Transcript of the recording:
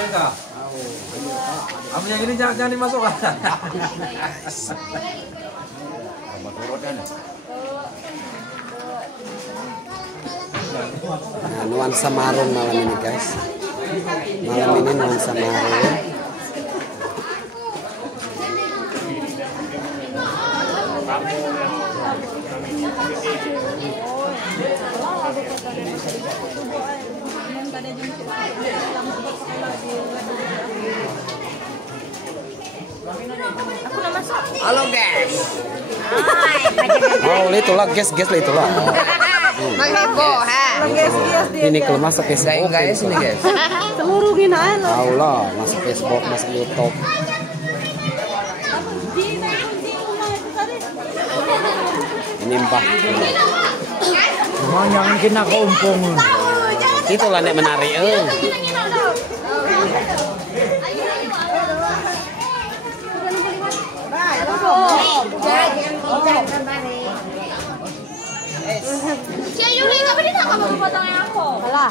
Enggak. Kamu yang ini jangan dimasukkan. Nah, nuansa marun malam ini guys. Malam ini nuansa marun. Halo guys. Oh, itulah guys lah itulah. Mengheboh ha. Ini kalau masuk Facebook Guys ini guys. Seluruh ginaan. tahu lah, masuk Facebook, masuk YouTube. Ini mbah. Jangan kena keumpung. Itulah nek menarik. Cia Yuli, kamu ditangkap potongnya aku. Alah.